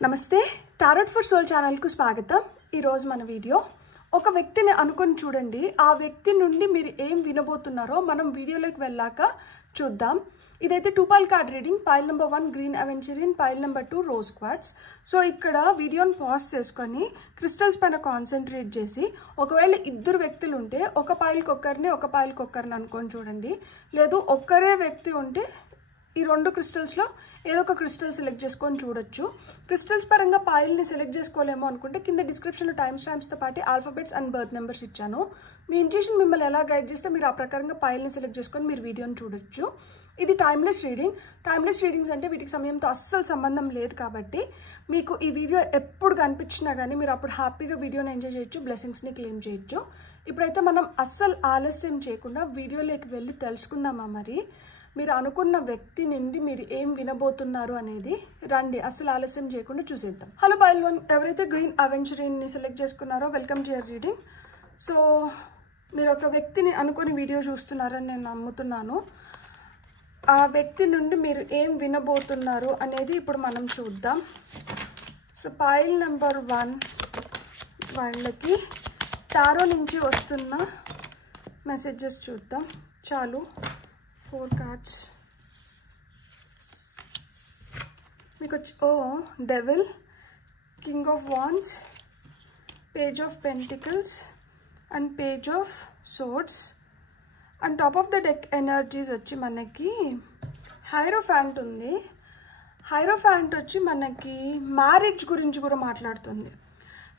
నమస్తే tarot for soul channel కు స్వాగతం। ఈ రోజు మన వీడియో ఒక వ్యక్తిని అనుకొని చూడండి, ఆ వ్యక్తి నుండి మీరు ఏం వినబోతున్నారో మనం వీడియోలోకి వెళ్ళాక చూద్దాం। ఇదైతే 2 pile card reading, pile number 1 green అవెంచరిన్, pile number 2 rose quartz. So ఇక్కడ వీడియోని పాజ్ చేసుకొని క్రిస్టల్స్ పైన కాన్సంట్రేట్ చేసి ఒకవేళ ఇద్దరు వ్యక్తులు ఉంటే ఒక పైల్కి ఒక్కరిని అనుకొని చూడండి, లేదు ఒక్కరే వ్యక్తి ఉంటే ఈ రెండు క్రిస్టల్స్లో ఏదో ఒక క్రిస్టల్ సెలెక్ట్ చేసుకొని చూడొచ్చు। క్రిస్టల్స్ పరంగా పాయిల్ని సెలెక్ట్ చేసుకోలేమో అనుకుంటే కింద డిస్క్రిప్షన్లో టైమ్ స్టాంప్స్తో పాటు ఆల్ఫాబెట్స్ అండ్ బర్త్ నెంబర్స్ ఇచ్చాను। మీ ఇంట్యూషన్ మిమ్మల్ని ఎలా గైడ్ చేస్తే మీరు ఆ ప్రకారంగా పాయిల్ని సెలెక్ట్ చేసుకొని మీరు వీడియోని చూడొచ్చు। ఇది టైమ్లెస్ రీడింగ్। టైమ్లెస్ రీడింగ్స్ అంటే వీటికి సమయంతో అస్సలు సంబంధం లేదు కాబట్టి మీకు ఈ వీడియో ఎప్పుడు కనిపించినా కానీ మీరు అప్పుడు హ్యాపీగా వీడియోని ఎంజాయ్ చేయొచ్చు, బ్లెస్సింగ్స్ని క్లెయిమ్ చేయొచ్చు। ఇప్పుడైతే మనం అస్సలు ఆలస్యం చేయకుండా వీడియోలోకి వెళ్ళి తెలుసుకుందామా మరి మీరు అనుకున్న వ్యక్తి నుండి మీరు ఏం వినబోతున్నారు అనేది। రండి అస్సలు ఆలస్యం చేయకుండా చూసేద్దాం। హలో పైల్ 1, ఎవరైతే గ్రీన్ అవెంచరిన్ని సెలెక్ట్ చేసుకున్నారో welcome to your reading. So మీరు ఒక వ్యక్తిని అనుకుని వీడియో చూస్తున్నారని నేను నమ్ముతున్నాను। ఆ వ్యక్తి నుండి మీరు ఏం వినబోతున్నారు అనేది ఇప్పుడు మనం చూద్దాం। సో పైల్ నెంబర్ 1 వాళ్ళకి టారో నుంచి వస్తున్న మెసేజెస్ చూద్దాం। చాలు 4 కార్డ్స్ మీకు devil, king of wands, page of pentacles and page of swords and top of the deck energies వచ్చి మనకి హైరోఫాంట్ ఉంది। హైరోఫాంట్ వచ్చి మనకి మ్యారేజ్ గురించి కూడా మాట్లాడుతుంది।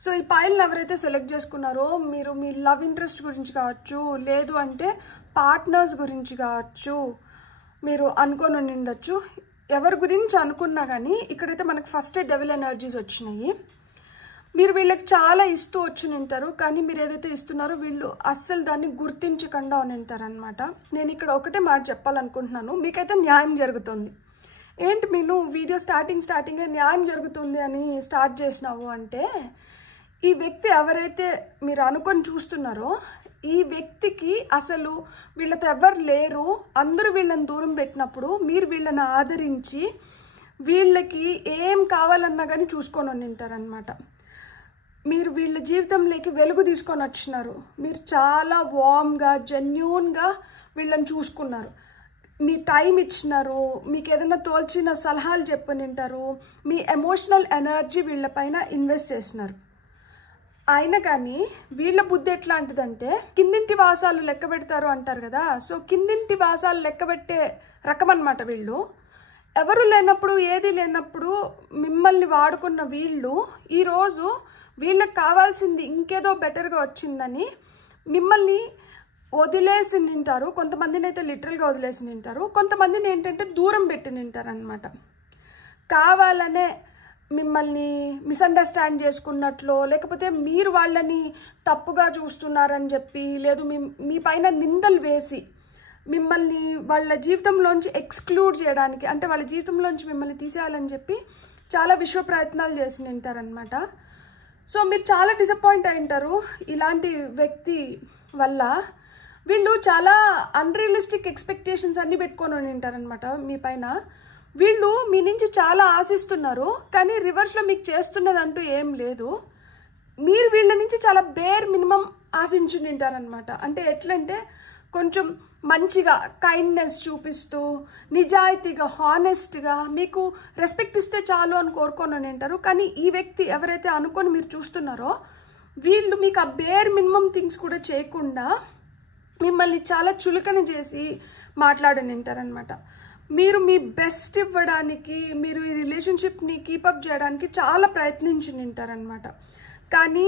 సో ఈ పైల్ని ఎవరైతే సెలెక్ట్ చేసుకున్నారో మీరు మీ లవ్ ఇంట్రెస్ట్ గురించి కావచ్చు, లేదు అంటే పార్ట్నర్స్ గురించి కావచ్చు మీరు అనుకొని ఉండొచ్చు। ఎవరి గురించి అనుకున్నా కానీ ఇక్కడైతే మనకు ఫస్ట్ డెవిల్ ఎనర్జీస్ వచ్చినాయి। మీరు వీళ్ళకి చాలా ఇస్తూ వచ్చి ఉంటారు, కానీ మీరు ఏదైతే ఇస్తున్నారో వీళ్ళు అస్సలు దాన్ని గుర్తించకుండా ఉంటారనమాట। నేను ఇక్కడ ఒకటే మాట చెప్పాలనుకుంటున్నాను, మీకైతే న్యాయం జరుగుతుంది। ఏంటి మీరు వీడియో స్టార్టింగే న్యాయం జరుగుతుంది అని స్టార్ట్ చేసినావు అంటే, ఈ వ్యక్తి ఎవరైతే మీరు అనుకొని చూస్తున్నారో ఈ వ్యక్తికి అసలు వీళ్ళతో ఎవరు లేరు, అందరూ వీళ్ళని దూరం పెట్టినప్పుడు మీరు వీళ్ళని ఆదరించి వీళ్ళకి ఏం కావాలన్నా కానీ చూసుకొని ఉంటారనమాట। మీరు వీళ్ళ జీవితంలోకి వెలుగు తీసుకొని వచ్చినారు, మీరు చాలా వార్మ్గా జెన్యూన్గా వీళ్ళని చూసుకున్నారు, మీ టైం ఇచ్చినారు, మీకు ఏదైనా తోల్చిన సలహాలు చెప్పనింటారు, మీ ఎమోషనల్ ఎనర్జీ వీళ్ళపైన ఇన్వెస్ట్ చేసినారు। అయినా కానీ వీళ్ళ బుద్ధి ఎట్లాంటిదంటే కిందింటి వాసాలు లెక్క పెడతారు అంటారు కదా, సో కిందింటి వాసాలు లెక్క పెట్టే రకం అనమాట వీళ్ళు। ఎవరు లేనప్పుడు ఏది లేనప్పుడు మిమ్మల్ని వాడుకున్న వీళ్ళు ఈరోజు వీళ్ళకి కావాల్సింది ఇంకేదో బెటర్గా వచ్చిందని మిమ్మల్ని వదిలేసి నింటారు। కొంతమందిని అయితే లిటరల్గా వదిలేసి నింటారు, కొంతమందిని ఏంటంటే దూరం పెట్టి నింటారు అనమాట। కావాలనే మిమ్మల్ని మిస్అండర్స్టాండ్ చేసుకున్నట్లు, లేకపోతే మీరు వాళ్ళని తప్పుగా చూస్తున్నారని చెప్పి, లేదు మీ పైన నిందలు వేసి మిమ్మల్ని వాళ్ళ జీవితంలోంచి ఎక్స్క్లూడ్ చేయడానికి, అంటే వాళ్ళ జీవితంలోంచి మిమ్మల్ని తీసేయాలని చెప్పి చాలా విశ్వ ప్రయత్నాలు చేసి నింటారనమాట। సో మీరు చాలా డిసప్పాయింట్ అయి ఉంటారు ఇలాంటి వ్యక్తి వల్ల। వీళ్ళు చాలా అన్రియలిస్టిక్ ఎక్స్పెక్టేషన్స్ అన్నీ పెట్టుకొని ఉంటారనమాట మీ పైన। వీళ్ళు మీ నుంచి చాలా ఆశిస్తున్నారు, కానీ రివర్స్లో మీకు చేస్తున్నదంటూ ఏం లేదు। మీరు వీళ్ళ నుంచి చాలా బేర్ మినిమం ఆశించి ఉంటారనమాట। అంటే ఎట్లంటే కొంచెం మంచిగా కైండ్నెస్ చూపిస్తూ నిజాయితీగా హానెస్ట్గా మీకు రెస్పెక్ట్ ఇస్తే చాలు అని కోరుకొని ఉంటారు। కానీ ఈ వ్యక్తి ఎవరైతే అనుకొని మీరు చూస్తున్నారో వీళ్ళు మీకు ఆ బేర్ మినిమం థింగ్స్ కూడా చేయకుండా మిమ్మల్ని చాలా చులకన చేసి మాట్లాడని ఉంటారనమాట। మీరు మీ బెస్ట్ ఇవ్వడానికి, మీరు ఈ రిలేషన్షిప్ని కీపప్ చేయడానికి చాలా ప్రయత్నించి ఉంటారనమాట, కానీ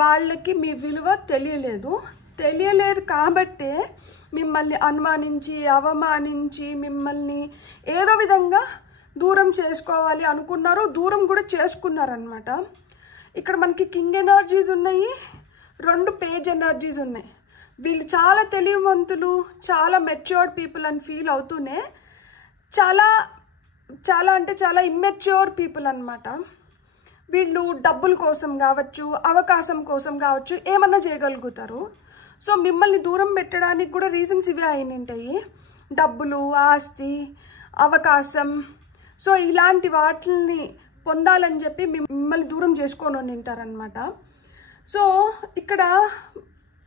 వాళ్ళకి మీ విలువ తెలియలేదు కాబట్టే మిమ్మల్ని అనుమానించి అవమానించి మిమ్మల్ని ఏదో విధంగా దూరం చేసుకోవాలి అనుకున్నారు, దూరం కూడా చేసుకున్నారనమాట। ఇక్కడ మనకి కింగ్ ఎనర్జీస్ ఉన్నాయి, 2 పేజ్ ఎనర్జీస్ ఉన్నాయి। వీళ్ళు చాలా తెలివివంతులు, చాలా మెచ్యూర్డ్ పీపుల్ అని ఫీల్ అవుతూనే చాలా ఇమ్మెచ్యూర్ పీపుల్ అనమాట। వీళ్ళు డబ్బుల కోసం కావచ్చు, అవకాశం కోసం కావచ్చు ఏమన్నా చేయగలుగుతారు। సో మిమ్మల్ని దూరం పెట్టడానికి కూడా రీజన్స్ ఇవే అయిన ఉంటాయి, డబ్బులు, ఆస్తి, అవకాశం। సో ఇలాంటి వాటిని పొందాలని చెప్పి మిమ్మల్ని దూరం చేసుకొని ఉంటారనమాట. సో ఇక్కడ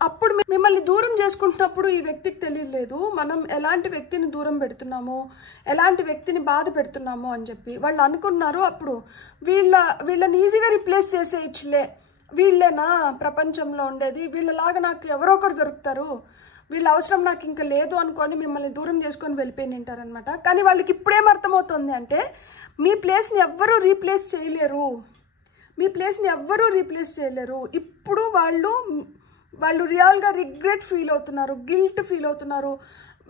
అప్పుడు మిమ్మల్ని దూరం చేసుకుంటున్నప్పుడు ఈ వ్యక్తికి తెలియలేదు మనం ఎలాంటి వ్యక్తిని దూరం పెడుతున్నాము, ఎలాంటి వ్యక్తిని బాధ పెడుతున్నాము అని చెప్పి. వాళ్ళు అనుకున్నారు అప్పుడు వీళ్ళని ఈజీగా రిప్లేస్ చేసేయచ్చులే, వీళ్ళేనా ప్రపంచంలో ఉండేది, వీళ్ళలాగా నాకు ఎవరో ఒకరు దొరుకుతారు, వీళ్ళ అవసరం నాకు ఇంకా లేదు అనుకొని మిమ్మల్ని దూరం చేసుకొని వెళ్ళిపోయి ఉంటారనమాట. కానీ వాళ్ళకి ఇప్పుడేం అర్థమవుతుంది అంటే మీ ప్లేస్ని ఎవ్వరూ రీప్లేస్ చేయలేరు, మీ ప్లేస్ని ఎవ్వరూ రీప్లేస్ చేయలేరు. ఇప్పుడు వాళ్ళు రియల్గా రిగ్రెట్ ఫీల్ అవుతున్నారు, గిల్ట్ ఫీల్ అవుతున్నారు,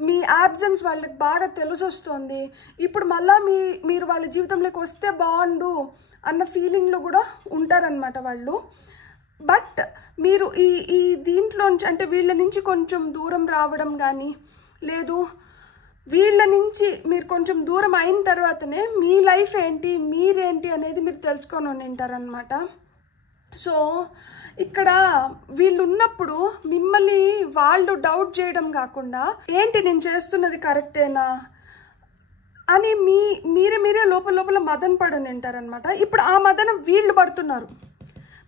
మీ యాబ్సెన్స్ వాళ్ళకి బాగా తెలిసొస్తుంది. ఇప్పుడు మళ్ళీ మీరు వాళ్ళ జీవితంలోకి వస్తే బాగుండు అన్న ఫీలింగ్లో కూడా ఉంటారనమాట వాళ్ళు. బట్ మీరు ఈ దీంట్లోంచి అంటే వీళ్ళ నుంచి కొంచెం దూరం రావడం కానీ, లేదు వీళ్ళ నుంచి మీరు కొంచెం దూరం అయిన తర్వాతనే మీ లైఫ్ ఏంటి, మీరేంటి అనేది మీరు తెలుసుకొని ఉంటారనమాట. సో ఇక్కడ వీళ్ళు ఉన్నప్పుడు మిమ్మల్ని వాళ్ళు డౌట్ చేయడం కాకుండా ఏంటి నేను చేస్తున్నది కరెక్టేనా అని మీరే లోపల మదన పడని ఉంటారనమాట. ఇప్పుడు ఆ మదన వీళ్ళు పడుతున్నారు,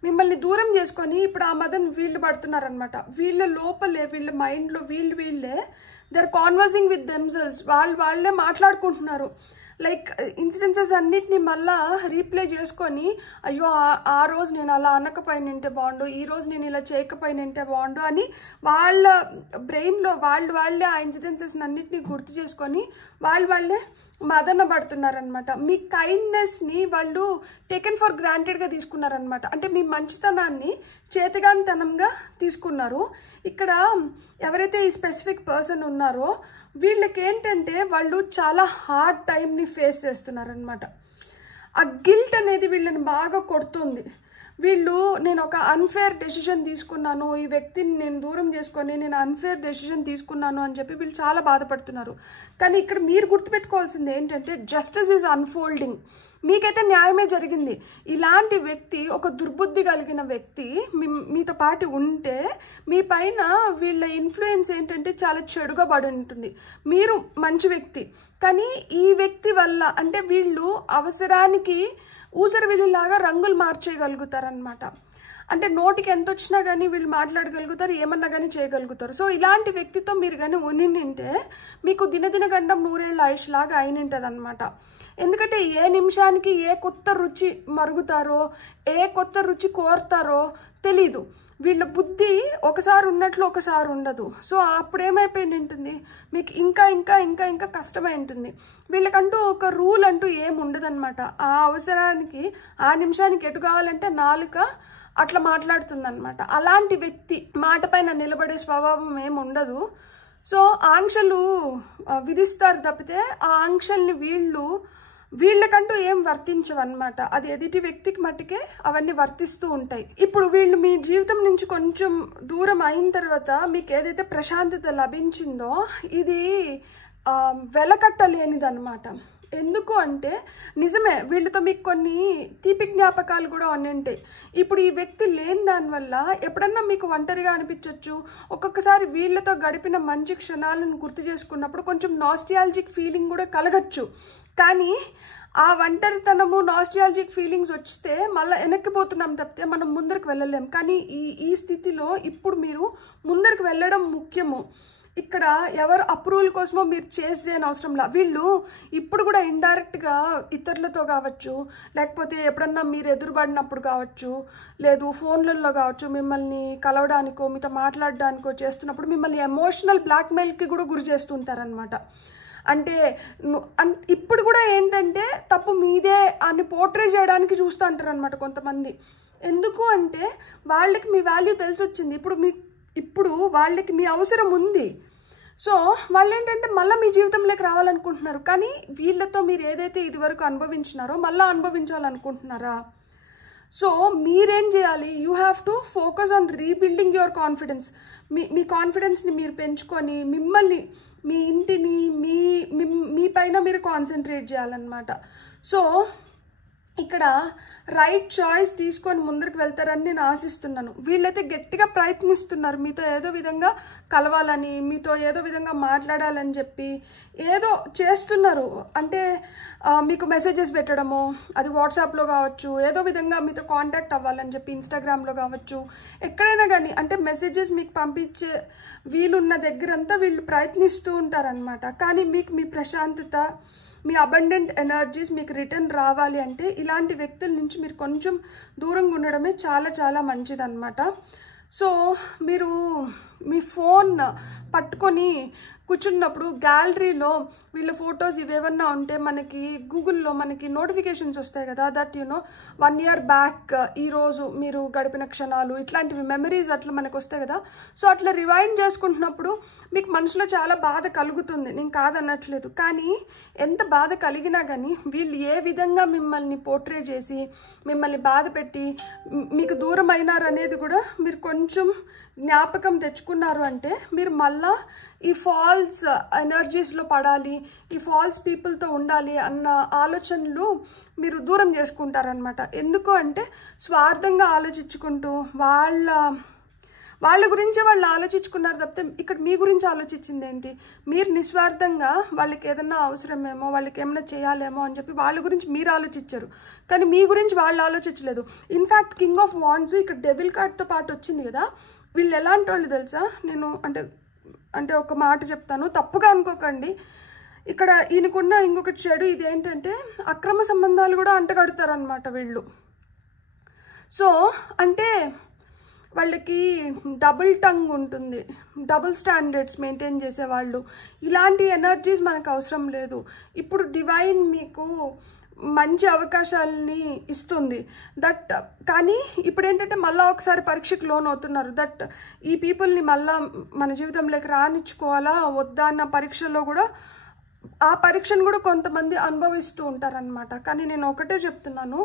మిమ్మల్ని దూరం చేసుకొని ఇప్పుడు ఆ మదన వీళ్ళు పడుతున్నారనమాట. వీళ్ళ లోపలే వీళ్ళ మైండ్లో వీళ్ళే they are conversing with themselves, వాళ్ళే మాట్లాడుకుంటున్నారు. లైక్ ఇన్సిడెన్సెస్ అన్నిటినీ మళ్ళా రీప్లే చేసుకొని అయ్యో ఆ రోజు నేను అలా అనకపోయినంటే బాగుండు, ఈ రోజు నేను ఇలా చేయకపోయినంటే బాగుండు అని వాళ్ళ బ్రెయిన్లో వాళ్ళే ఆ ఇన్సిడెన్సెస్ అన్నిటినీ గుర్తు చేసుకొని వాళ్ళే మదన పడుతున్నారనమాట. మీ కైండ్నెస్ని వాళ్ళు టేకెన్ ఫర్ గ్రాంటెడ్గా తీసుకున్నారనమాట. అంటే మీ మంచితనాన్ని చేతగానితనంగా తీసుకున్నారు. ఇక్కడ ఎవరైతే ఈ స్పెసిఫిక్ పర్సన్ ఉన్నారో వీళ్ళకి ఏంటంటే వాళ్ళు చాలా హార్డ్ టైంని ఫేస్ చేస్తున్నారనమాట. ఆ గిల్ట్ అనేది వీళ్ళని బాగా కొడుతుంది. నేను ఒక అన్ఫేర్ డెసిషన్ తీసుకున్నాను, ఈ వ్యక్తిని నేను దూరం చేసుకొని నేను అన్ఫేర్ డెసిషన్ తీసుకున్నాను అని చెప్పి వీళ్ళు చాలా బాధపడుతున్నారు. కానీ ఇక్కడ మీరు గుర్తుపెట్టుకోవాల్సింది ఏంటంటే జస్టిస్ ఈజ్ అన్ఫోల్డింగ్. మీకైతే న్యాయమే జరిగింది. ఇలాంటి వ్యక్తి, ఒక దుర్బుద్ధి కలిగిన వ్యక్తి మీతో పాటు ఉంటే మీ పైన వీళ్ళ ఇన్ఫ్లుయెన్స్ ఏంటంటే చాలా చెడుగా పడి ఉంటుంది. మీరు మంచి వ్యక్తి, కానీ ఈ వ్యక్తి వల్ల అంటే వీళ్ళు అవసరానికి ఊసరి వీళ్ళలాగా రంగులు మార్చేయగలుగుతారనమాట. అంటే నోటికి ఎంత వచ్చినా కానీ వీళ్ళు మాట్లాడగలుగుతారు, ఏమన్నా కానీ చేయగలుగుతారు. సో ఇలాంటి వ్యక్తితో మీరు కానీ ఉన్నింటే మీకు దినదిన గండం 100 ఏళ్ళ ఆయుష్ లాగా అయినంటది అనమాట. ఎందుకంటే ఏ నిమిషానికి ఏ కొత్త రుచి మరుగుతారో, ఏ కొత్త రుచి కోరుతారో తెలీదు. వీళ్ళ బుద్ధి ఒకసారి ఉన్నట్లు ఒకసారి ఉండదు. సో అప్పుడు ఏమైపోయింది ఉంటుంది, మీకు ఇంకా ఇంకా ఇంకా ఇంకా కష్టమై ఉంటుంది. వీళ్ళకంటూ ఒక రూల్ అంటూ ఏమి ఉండదన్నమాట. ఆ అవసరానికి ఆ నిమిషానికి ఎటు కావాలంటే నాలుక అట్లా మాట్లాడుతుంది అనమాట. అలాంటి వ్యక్తి మాట పైన నిలబడే స్వభావం ఏమి ఉండదు. సో ఆంక్షలు విధిస్తారు తప్పితే ఆ ఆంక్షల్ని వీళ్ళకంటూ ఏం వర్తించవన్నమాట. అది ఎదుటి వ్యక్తికి మట్టుకే అవన్నీ వర్తిస్తూ ఉంటాయి. ఇప్పుడు వీళ్ళు మీ జీవితం నుంచి కొంచెం దూరం అయిన తర్వాత మీకు ఏదైతే ప్రశాంతత లభించిందో ఇది వెలకట్టలేనిది అనమాట. ఎందుకు అంటే నిజమే వీళ్ళతో మీకు కొన్ని తీపి జ్ఞాపకాలు కూడా ఉంటాయి. ఇప్పుడు ఈ వ్యక్తి లేని దానివల్ల ఎప్పుడన్నా మీకు ఒంటరిగా అనిపించవచ్చు. ఒక్కొక్కసారి వీళ్ళతో గడిపిన మంచి క్షణాలను గుర్తు చేసుకున్నప్పుడు కొంచెం నాస్టాల్జిక్ ఫీలింగ్ కూడా కలగచ్చు. కానీ ఆ ఒంటరితనము నాస్టాల్జిక్ ఫీలింగ్స్ వస్తే మళ్ళీ వెనక్కిపోతున్నాం తప్పితే మనం ముందరికి వెళ్ళలేం. కానీ ఈ స్థితిలో ఇప్పుడు మీరు ముందరికి వెళ్ళడం ముఖ్యము. ఇక్కడ ఎవరు అప్రూవల్ కోసమో మీరు చేసి చేయని అవసరంలా. వీళ్ళు ఇప్పుడు కూడా ఇండైరెక్ట్గా ఇతరులతో కావచ్చు, లేకపోతే ఎప్పుడన్నా మీరు ఎదురుపడినప్పుడు కావచ్చు, లేదు ఫోన్లలో కావచ్చు, మిమ్మల్ని కలవడానికో మీతో మాట్లాడడానికో చేస్తున్నప్పుడు మిమ్మల్ని ఎమోషనల్ బ్లాక్మెయిల్కి కూడా గురి చేస్తుంటారనమాట. అంటే ఇప్పుడు కూడా ఏంటంటే తప్పు మీదే అని పోర్ట్రే చేయడానికి చూస్తూ ఉంటారు అనమాట కొంతమంది. ఎందుకు అంటే వాళ్ళకి మీ వాల్యూ తెలిసి వచ్చింది. ఇప్పుడు వాళ్ళకి మీ అవసరం ఉంది. సో వాళ్ళు ఏంటంటే మళ్ళీ మీ జీవితంలోకి రావాలనుకుంటున్నారు. కానీ వీళ్ళతో మీరు ఏదైతే ఇదివరకు అనుభవించినారో మళ్ళీ అనుభవించాలనుకుంటున్నారా? సో మీరేం చేయాలి? You have to focus on rebuilding your confidence. మీ కాన్ఫిడెన్స్ని మీరు పెంచుకొని మిమ్మల్ని, మీ ఇంటిని, మీ పైన మీరు కాన్సన్ట్రేట్ చేయాలన్నమాట. సో ఇక్కడ రైట్ చాయిస్ తీసుకొని ముందరికి వెళ్తారని నేను ఆశిస్తున్నాను. వీళ్ళైతే గట్టిగా ప్రయత్నిస్తున్నారు మీతో ఏదో విధంగా కలవాలని, మీతో ఏదో విధంగా మాట్లాడాలని చెప్పి ఏదో చేస్తున్నారు. అంటే మీకు మెసేజెస్ పెట్టడము, అది వాట్సాప్లో కావచ్చు, ఏదో విధంగా మీతో కాంటాక్ట్ అవ్వాలని చెప్పి ఇన్స్టాగ్రామ్లో కావచ్చు, ఎక్కడైనా కానీ అంటే మెసేజెస్ మీకు పంపించే వీలున్న దగ్గరంతా వీళ్ళు ప్రయత్నిస్తూ ఉంటారనమాట. కానీ మీకు మీ ప్రశాంతత, మీ అబండెంట్ ఎనర్జీస్ మీకు రిటర్న్ రావాలి అంటే ఇలాంటి వ్యక్తుల నుంచి మీరు కొంచెం దూరంగా ఉండడమే చాలా చాలా మంచిదన్నమాట. సో మీరు మీ ఫోన్ పట్టుకొని కూర్చున్నప్పుడు గ్యాలరీలో వీళ్ళ ఫొటోస్ ఇవేమన్నా ఉంటే మనకి గూగుల్లో మనకి నోటిఫికేషన్స్ వస్తాయి కదా, దట్ 1 year బ్యాక్ ఈరోజు మీరు గడిపిన క్షణాలు, ఇట్లాంటివి మెమరీస్ అట్లా మనకు వస్తాయి కదా. సో అట్లా రివైండ్ చేసుకుంటున్నప్పుడు మీకు మనసులో చాలా బాధ కలుగుతుంది, నేను కాదనట్లేదు. కానీ ఎంత బాధ కలిగినా కానీ వీళ్ళు ఏ విధంగా మిమ్మల్ని పోర్ట్రే చేసి మిమ్మల్ని బాధ పెట్టి మీకు దూరం అయినారనేది కూడా మీరు కొంచెం జ్ఞాపకం తెచ్చుకున్నారు అంటే మీరు మళ్ళా ఈ ఫాల్స్ ఎనర్జీస్లో పడాలి, ఈ ఫాల్స్ పీపుల్తో ఉండాలి అన్న ఆలోచనలు మీరు దూరం చేసుకుంటారనమాట. ఎందుకు అంటే స్వార్థంగా ఆలోచించుకుంటూ వాళ్ళ గురించే వాళ్ళు ఆలోచించుకున్నారు తప్పితే ఇక్కడ మీ గురించి ఆలోచించింది ఏంటి? మీరు నిస్వార్థంగా వాళ్ళకి ఏదన్నా అవసరమేమో, వాళ్ళకి ఏమైనా చేయాలేమో అని చెప్పి వాళ్ళ గురించి మీరు ఆలోచించారు, కానీ మీ గురించి వాళ్ళు ఆలోచించలేదు. ఇన్ఫ్యాక్ట్ కింగ్ ఆఫ్ వాండ్స్ ఇక్కడ డెవిల్ కార్డ్తో పాటు వచ్చింది కదా. వీళ్ళు ఎలాంటి వాళ్ళు తెలుసా? నేను అంటే ఒక మాట చెప్తాను, తప్పుగా అనుకోకండి. ఇక్కడ ఈయనకున్న ఇంకొక చెడు ఇదేంటంటే అక్రమ సంబంధాలు కూడా అంటగడతారనమాట వీళ్ళు. సో అంటే వాళ్ళకి డబుల్ టంగ్ ఉంటుంది, డబుల్ స్టాండర్డ్స్ మెయింటైన్ చేసేవాళ్ళు. ఇలాంటి ఎనర్జీస్ మనకు అవసరం లేదు. ఇప్పుడు డివైన్ మీకు మంచి అవకాశాలని ఇస్తుంది, దట్ కానీ ఇప్పుడు ఏంటంటే మళ్ళీ ఒకసారి పరీక్షకు లోన్ అవుతున్నారు. దట్ ఈ పీపుల్ని మళ్ళీ మన జీవితంలోకి రానిచ్చుకోవాలా వద్దా అన్న పరీక్షలో కూడా ఆ పరీక్షను కూడా కొంతమంది అనుభవిస్తూ ఉంటారనమాట. కానీ నేను ఒకటే చెప్తున్నాను,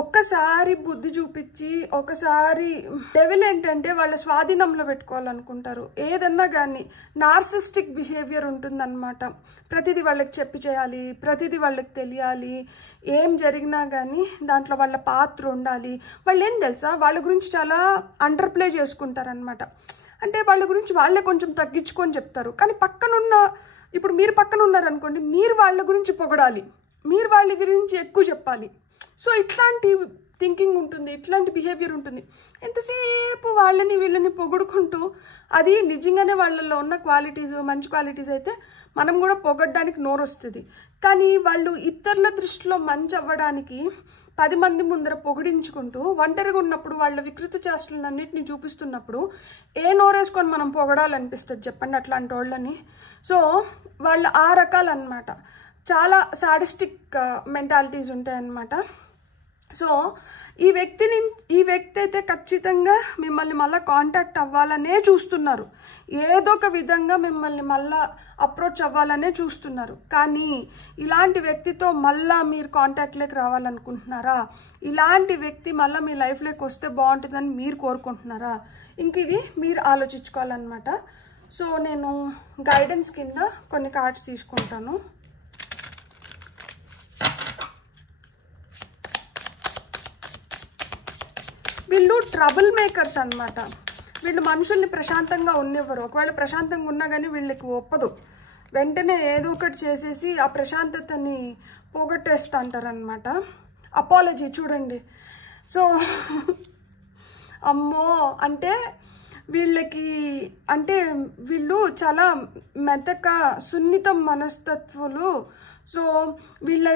ఒక్కసారి బుద్ధి చూపించి ఒకసారి డెవిల్ ఏంటంటే వాళ్ళ స్వాధీనంలో పెట్టుకోవాలనుకుంటారు. ఏదన్నా కానీ నార్సిస్టిక్ బిహేవియర్ ఉంటుందన్నమాట. ప్రతిదీ వాళ్ళకి చెప్పి చేయాలి, ప్రతిదీ వాళ్ళకి తెలియాలి, ఏం జరిగినా కానీ దాంట్లో వాళ్ళ పాత్ర ఉండాలి. వాళ్ళు ఏం తెలుసా, వాళ్ళ గురించి చాలా అండర్ ప్లే చేసుకుంటారనమాట. అంటే వాళ్ళ గురించి వాళ్ళే కొంచెం తగ్గించుకొని చెప్తారు, కానీ ఇప్పుడు మీరు పక్కన ఉన్నారనుకోండి, మీరు వాళ్ళ గురించి పొగడాలి, మీరు వాళ్ళ గురించి ఎక్కువ చెప్పాలి. సో ఇట్లాంటి థింకింగ్ ఉంటుంది, ఇట్లాంటి బిహేవియర్ ఉంటుంది. ఎంతసేపు వాళ్ళని వీళ్ళని పొగుడుకుంటూ, అది నిజంగానే వాళ్ళల్లో ఉన్న క్వాలిటీస్ మంచి క్వాలిటీస్ అయితే మనం కూడా పొగడ్డానికి నోరు వస్తుంది. కానీ వాళ్ళు ఇతరుల దృష్టిలో మంచి అవ్వడానికి 10 మంది ముందర పొగిడించుకుంటూ ఒంటరిగా ఉన్నప్పుడు వాళ్ళ వికృత చేష్టలన్నింటినీ చూపిస్తున్నప్పుడు ఏ నోరేసుకొని మనం పొగడాలనిపిస్తుంది చెప్పండి అట్లాంటి వాళ్ళని. సో వాళ్ళ ఆ రకాలన్నమాట, చాలా సాడిస్టిక్ మెంటాలిటీస్ ఉంటాయన్నమాట. సో ఈ వ్యక్తి అయితే ఖచ్చితంగా మిమ్మల్ని మళ్ళీ కాంటాక్ట్ అవ్వాలనే చూస్తున్నారు, ఏదో ఒక విధంగా మిమ్మల్ని మళ్ళీ అప్రోచ్ అవ్వాలనే చూస్తున్నారు. కానీ ఇలాంటి వ్యక్తితో మళ్ళీ మీరు కాంటాక్ట్లోకి రావాలనుకుంటున్నారా? ఇలాంటి వ్యక్తి మళ్ళీ మీ లైఫ్లోకి వస్తే బాగుంటుందని మీరు కోరుకుంటున్నారా? ఇంక ఇది మీరు ఆలోచించుకోవాలన్నమాట. సో నేను గైడెన్స్ కింద కొన్ని కార్డ్స్ తీసుకుంటాను. వీళ్ళు ట్రబుల్ మేకర్స్ అనమాట. వీళ్ళు మనుషుల్ని ప్రశాంతంగా ఉన్నివ్వరు. ఒకవేళ ప్రశాంతంగా ఉన్నా కానీ వీళ్ళకి ఒప్పదు, వెంటనే ఏదో ఒకటి చేసేసి ఆ ప్రశాంతతని పోగొట్టేస్తూ అంటారనమాట. అపాలజీ చూడండి. సో అమ్మో అంటే వీళ్ళు చాలా మెతక సున్నిత మనస్తత్వాలు. సో వీళ్ళ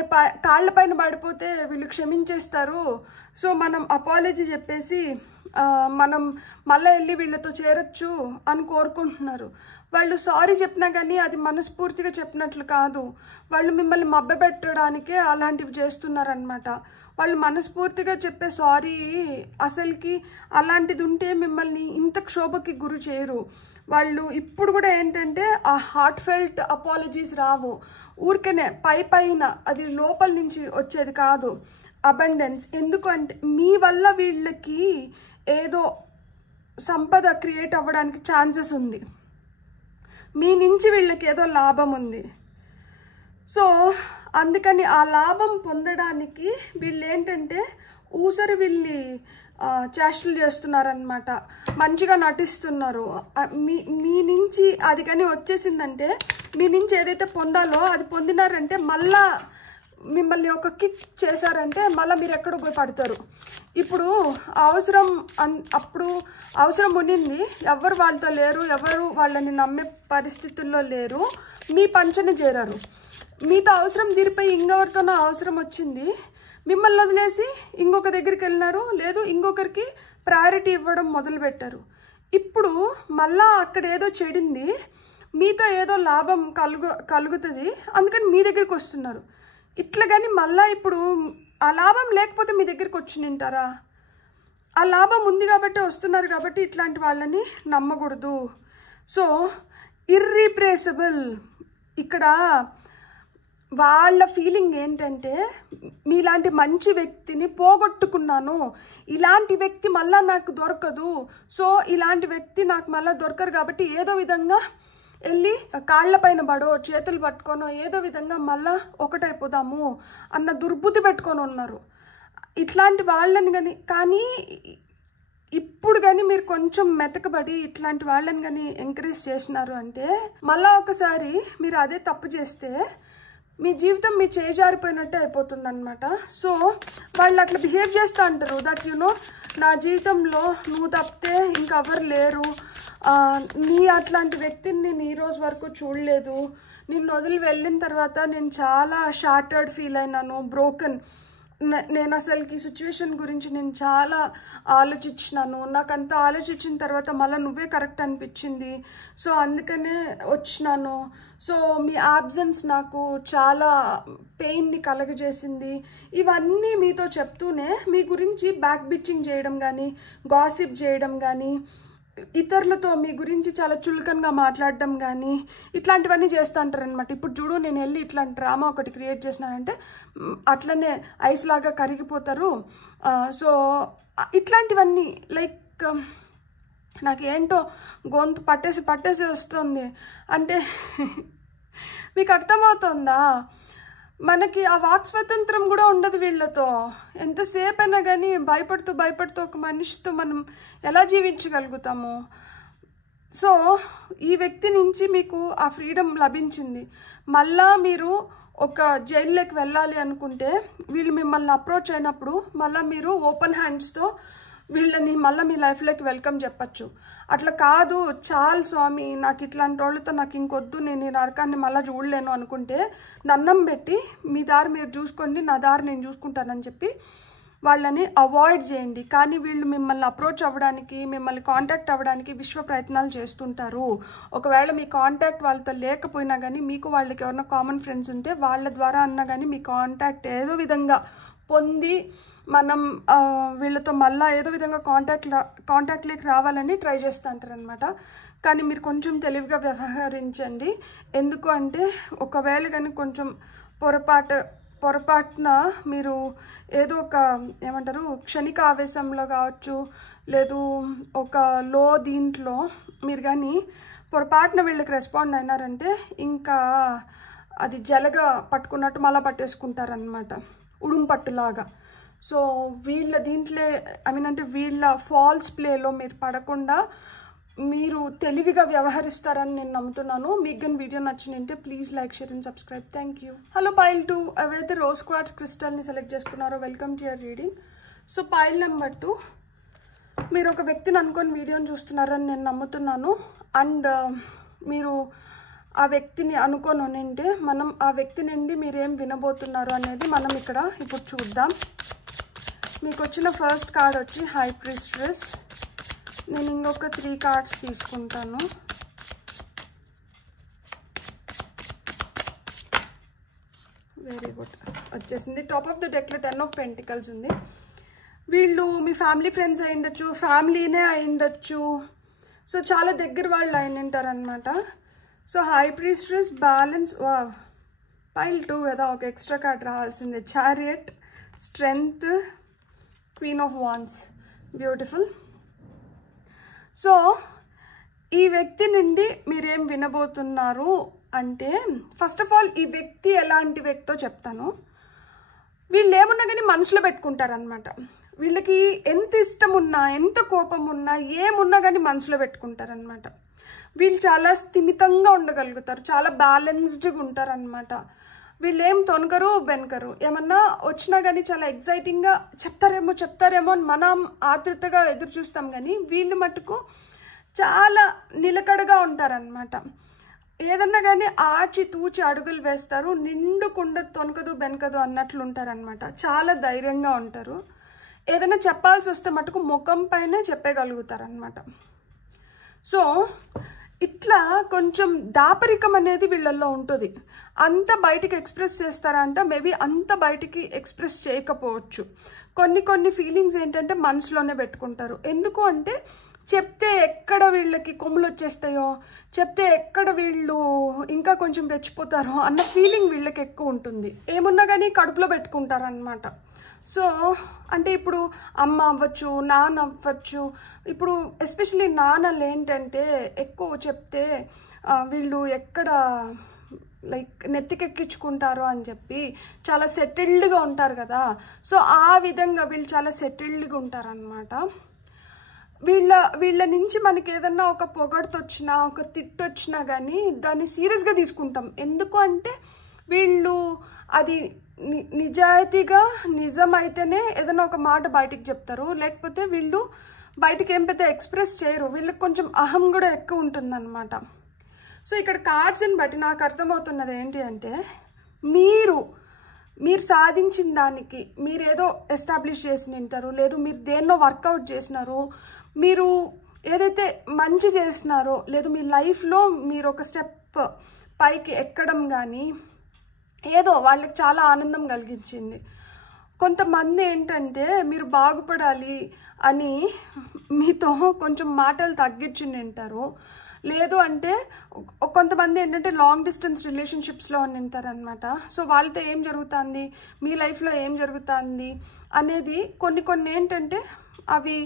కాళ్ళపైన పడిపోతే వీళ్ళు క్షమించేస్తారు. సో మనం అపాలజీ చెప్పేసి మనం మళ్ళీ వెళ్ళి వీళ్ళతో చేరొచ్చు అని కోరుకుంటున్నారు. వాళ్ళు సారీ చెప్పినా కానీ అది మనస్ఫూర్తిగా చెప్పినట్లు కాదు, వాళ్ళు మిమ్మల్ని మభ్యపెట్టడానికే అలాంటివి చేస్తున్నారనమాట. వాళ్ళు మనస్ఫూర్తిగా చెప్పే సారీ అసలుకి అలాంటిది ఉంటే మిమ్మల్ని ఇంత క్షోభకి గురి చేయరు. వాళ్ళు ఇప్పుడు కూడా ఏంటంటే ఆ హార్ట్ ఫెల్ట్ అపాలజీస్ రావు, ఊరికేనే పైన అది లోపల నుంచి వచ్చేది కాదు అబండెన్స్. ఎందుకంటే మీ వల్ల వీళ్ళకి ఏదో సంపద క్రియేట్ అవ్వడానికి ఛాన్సెస్ ఉంది, మీ నుంచి వీళ్ళకి ఏదో లాభం ఉంది. సో అందుకని ఆ లాభం పొందడానికి వీళ్ళు ఏంటంటే ఊసరి వీళ్ళి చేష్టలు చేస్తున్నారనమాట, మంచిగా నటిస్తున్నారు. మీ నుంచి అది కానీ వచ్చేసిందంటే మీ నుంచి ఏదైతే పొందాలో అది పొందినారంటే మళ్ళా మిమ్మల్ని ఒక కిక్ చేశారంటే మళ్ళీ మీరు ఎక్కడో పోయి పడతారు. ఇప్పుడు అప్పుడు అవసరం ఉండింది, ఎవరు వాళ్ళతో లేరు, ఎవరు వాళ్ళని నమ్మే పరిస్థితుల్లో లేరు, మీ పంచన చేరారు. మీతో అవసరం తీరిపోయి ఇంకెవరితోనో అవసరం వచ్చింది, మిమ్మల్ని వదిలేసి ఇంకొక దగ్గరికి వెళ్ళినారు, లేదు ఇంకొకరికి ప్రయారిటీ ఇవ్వడం మొదలుపెట్టారు. ఇప్పుడు మళ్ళా అక్కడ ఏదో చెడింది, మీతో ఏదో లాభం కలుగుతుంది, అందుకని మీ దగ్గరికి వస్తున్నారు. ఇట్లా కానీ మళ్ళీ ఇప్పుడు ఆ లాభం లేకపోతే మీ దగ్గరికి వచ్చి నింటారా? ఆ లాభం ఉంది కాబట్టి వస్తున్నారు కాబట్టి ఇట్లాంటి వాళ్ళని నమ్మకూడదు. So irreplaceable. ఇక్కడ వాళ్ళ ఫీలింగ్ ఏంటంటే మీలాంటి మంచి వ్యక్తిని పోగొట్టుకున్నాను, ఇలాంటి వ్యక్తి మళ్ళీ నాకు దొరకదు, సో ఇలాంటి వ్యక్తి నాకు మళ్ళీ దొరకరు కాబట్టి ఏదో విధంగా వెళ్ళి కాళ్ళ పైన పడో చేతులు పట్టుకోనో ఏదో విధంగా మళ్ళా ఒకటైపోదాము అన్న దుర్బుద్ధి పెట్టుకొని ఉన్నారు. ఇట్లాంటి వాళ్ళని కానీ ఇప్పుడు కానీ మీరు కొంచెం మెతకబడి ఇట్లాంటి వాళ్ళని కానీ ఎంకరేజ్ చేసినారు అంటే మళ్ళీ ఒకసారి మీరు అదే తప్పు చేస్తే మీ జీవితం మీ చేజారిపోయినట్టే అయిపోతుంది అనమాట. సో వాళ్ళు అట్లా బిహేవ్ చేస్తూ అంటారు, దట్ నా జీవితంలో నువ్వు తప్పితే ఇంకెవరు లేరు, నీ అట్లాంటి వ్యక్తిని నేను ఈ రోజు వరకు చూడలేదు, నిన్ను వదిలి వెళ్ళిన తర్వాత నేను చాలా షార్టర్డ్ ఫీల్ అయినాను, బ్రోకెన్, నేను అసలుకి సిచ్యువేషన్ గురించి నేను చాలా ఆలోచించినాను, నాకు అంత ఆలోచించిన తర్వాత మళ్ళీ నువ్వే కరెక్ట్ అనిపించింది, సో అందుకనే వచ్చినాను, సో మీ యాబ్సెన్స్ నాకు చాలా పెయిన్ని కలగజేసింది, ఇవన్నీ మీతో చెప్తూనే మీ గురించి బ్యాక్ బిచ్చింగ్ చేయడం కానీ గాసిప్ చేయడం కానీ ఇతరులతో మీ గురించి చాలా చులకనగా మాట్లాడడం కానీ ఇట్లాంటివన్నీ చేస్తూ అంటారనమాట. ఇప్పుడు చూడు నేను వెళ్ళి ఇట్లాంటి డ్రామా ఒకటి క్రియేట్ చేసినానంటే అట్లనే ఐస్ లాగా కరిగిపోతారు. సో ఇట్లాంటివన్నీ లైక్ నాకేంటో గొంతు పట్టేసి వస్తుంది. అంటే మీకు అర్థమవుతుందా? మనకి ఆ వాక్ స్వాతంత్రం కూడా ఉండదు వీళ్ళతో. ఎంతసేపు అయినా కానీ భయపడుతూ ఒక మనిషితో మనం ఎలా జీవించగలుగుతాము? సో ఈ వ్యక్తి నుంచి మీకు ఆ ఫ్రీడమ్ లభించింది, మళ్ళా మీరు ఒక జైల్లోకి వెళ్ళాలి అనుకుంటే వీళ్ళు మిమ్మల్ని అప్రోచ్ అయినప్పుడు మళ్ళీ మీరు ఓపెన్ హ్యాండ్స్తో వీళ్ళని మళ్ళీ మీ లైఫ్లోకి వెల్కమ్ చెప్పచ్చు. అట్లా కాదు, చాలు స్వామి నాకు ఇట్లాంటి వాళ్ళతో నాకు ఇంకొద్దు, నేను ఈ నరకాన్ని మళ్ళీ చూడలేను అనుకుంటే దండం పెట్టి మీ దారి మీరు చూసుకోండి, నా దారి నేను చూసుకుంటానని చెప్పి వాళ్ళని అవాయిడ్ చేయండి. కానీ వీళ్ళు మిమ్మల్ని అప్రోచ్ అవ్వడానికి, మిమ్మల్ని కాంటాక్ట్ అవ్వడానికి విశ్వ ప్రయత్నాలు చేస్తుంటారు. ఒకవేళ మీ కాంటాక్ట్ వాళ్ళతో లేకపోయినా కానీ మీకు వాళ్ళకి ఎవరైనా కామన్ ఫ్రెండ్స్ ఉంటే వాళ్ళ ద్వారా అన్నా కానీ మీ కాంటాక్ట్ ఏదో విధంగా పొంది మనం వీళ్ళతో మళ్ళీ ఏదో విధంగా కాంటాక్ట్లోకి రావాలని ట్రై చేస్తూ అంటారనమాట. కానీ మీరు కొంచెం తెలివిగా వ్యవహరించండి. ఎందుకు అంటే ఒకవేళ కానీ కొంచెం పొరపాటున మీరు ఏదో ఒక ఏమంటారు క్షణిక ఆవేశంలో కావచ్చు, లేదు ఒక దీంట్లో మీరు కానీ పొరపాటున వీళ్ళకి రెస్పాండ్ అయినారంటే ఇంకా అది జలగా పట్టుకున్నట్టు మళ్ళీ పట్టేసుకుంటారనమాట, ఉడుం పట్టులాగా. సో వీళ్ళ దీంట్లో అంటే వీళ్ళ ఫాల్స్ ప్లేలో మీరు పడకుండా మీరు తెలివిగా వ్యవహరిస్తారని నేను నమ్ముతున్నాను. మీకు కానీ వీడియో నచ్చినంటే please like, share and subscribe. Thank you. Hello pile 2, ఎవరైతే రోజ్ క్వార్ట్జ్ క్రిస్టల్ని సెలెక్ట్ చేసుకున్నారో welcome to your reading. So pile number 2, మీరు ఒక వ్యక్తిని అనుకొని వీడియోని చూస్తున్నారని నేను నమ్ముతున్నాను. అండ్ మీరు ఆ వ్యక్తిని అనుకొని ఉంటే మనం ఆ వ్యక్తి నుండి మీరేం వినబోతున్నారు అనేది మనం ఇక్కడ ఇప్పుడు చూద్దాం. మీకు వచ్చిన ఫస్ట్ కార్డ్ వచ్చి హై ప్రీస్ట్రెస్. నేను ఇంకొక 3 కార్డ్స్ తీసుకుంటాను. వెరీ గుడ్, వచ్చేసింది. టాప్ ఆఫ్ ద డెక్లో 10 ఆఫ్ పెంటికల్స్ ఉంది. వీళ్ళు మీ ఫ్యామిలీ ఫ్రెండ్స్ అయి ఉండొచ్చు, ఫ్యామిలీనే అయి ఉండొచ్చు, సో చాలా దగ్గర వాళ్ళు అయి ఉంటారనమాట. సో హై ప్రీస్ట్రెస్, బ్యాలెన్స్, పైల్ 2 కదా, ఒక ఎక్స్ట్రా కార్డ్ రావాల్సిందే. Chariot, strength, queen of wands. Beautiful. So ఈ వ్యక్తి నుండి మీరేం వినబోతున్నారు అంటే ఫస్ట్ ఆఫ్ ఆల్ ఈ వ్యక్తి ఎలాంటి వ్యక్తో చెప్తాను. వీళ్ళు ఏమున్నా కానీ మనసులో పెట్టుకుంటారనమాట. వీళ్ళకి ఎంత ఇష్టం ఉన్నా, ఎంత కోపం ఉన్నా, ఏమున్నా కానీ మనసులో పెట్టుకుంటారనమాట. వీళ్ళు చాలా స్థిమితంగా ఉండగలుగుతారు, చాలా బ్యాలెన్స్డ్గా ఉంటారనమాట. వీళ్ళు ఏం తొనకరు బెనకరు. ఏమన్నా వచ్చినా కానీ చాలా ఎగ్జైటింగ్గా చెప్తారేమో అని మనం ఆతృతగా ఎదురు చూస్తాం. కానీ వీళ్ళు మటుకు చాలా నిలకడగా ఉంటారనమాట. ఏదన్నా కానీ ఆచి తూచి అడుగులు వేస్తారు. నిండుకుండా తొనకదు బెనకదు అన్నట్లు ఉంటారనమాట. చాలా ధైర్యంగా ఉంటారు. ఏదైనా చెప్పాల్సి వస్తే మటుకు ముఖం పైనే చెప్పగలుగుతారనమాట. సో ఇట్లా కొంచెం దాపరికం అనేది వీళ్ళల్లో ఉంటుంది. అంత బయటికి ఎక్స్ప్రెస్ చేస్తారంట, మేబీ అంత బయటికి ఎక్స్ప్రెస్ చేయకపోవచ్చు. కొన్ని ఫీలింగ్స్ ఏంటంటే మనసులోనే పెట్టుకుంటారు. ఎందుకు అంటే చెప్తే ఎక్కడ వీళ్ళకి కొమ్ములు వచ్చేస్తాయో, చెప్తే ఎక్కడ వీళ్ళు ఇంకా కొంచెం రెచ్చిపోతారో అన్న ఫీలింగ్ వీళ్ళకి ఎక్కువ ఉంటుంది. ఏమున్నా కానీ కడుపులో పెట్టుకుంటారనమాట. సో అంటే ఇప్పుడు అమ్మ అవ్వచ్చు, నాన్న అవ్వచ్చు. ఇప్పుడు ఎస్పెషలీ నాన్నలు ఏంటంటే ఎక్కువ చెప్తే వీళ్ళు ఎక్కడ లైక్ నెత్తికెక్కించుకుంటారో అని చెప్పి చాలా సెటిల్డ్గా ఉంటారు కదా. సో ఆ విధంగా వీళ్ళు చాలా సెటిల్డ్గా ఉంటారనమాట. వీళ్ళ నుంచి మనకి ఏదన్నా ఒక పొగడ్త వచ్చినా, ఒక తిట్టు వచ్చినా కానీ దాన్ని సీరియస్గా తీసుకుంటాం. ఎందుకు అంటే వీళ్ళు అది నిజాయితీగా నిజమైతేనే ఏదైనా ఒక మాట బయటికి చెప్తారు. లేకపోతే వీళ్ళు బయటికి ఏం పెద్ద ఎక్స్ప్రెస్ చేయరు. వీళ్ళకి కొంచెం అహం కూడా ఎక్కువ ఉంటుందన్నమాట. సో ఇక్కడ కార్డ్స్ని బట్టి నాకు అర్థమవుతున్నది ఏంటి అంటే మీరు సాధించిన దానికి మీరేదో ఎస్టాబ్లిష్ చేసి నింటారు, లేదు మీరు దేన్నో వర్కౌట్ చేసినారు, మీరు ఏదైతే మంచి చేసినారో, లేదు మీ లైఫ్లో మీరు ఒక స్టెప్ పైకి ఎక్కడం కానీ ఏదో వాళ్ళకి చాలా ఆనందం కలిగించింది. కొంతమంది ఏంటంటే మీరు బాగుపడాలి అని మీతో కొంచెం మాటలు తగ్గించి నింటారు. లేదు అంటే కొంతమంది ఏంటంటే లాంగ్ డిస్టెన్స్ రిలేషన్షిప్స్లో ఉంటారనమాట. సో వాళ్ళతో ఏం జరుగుతుంది, మీ లైఫ్లో ఏం జరుగుతుంది అనేది కొన్ని ఏంటంటే అవి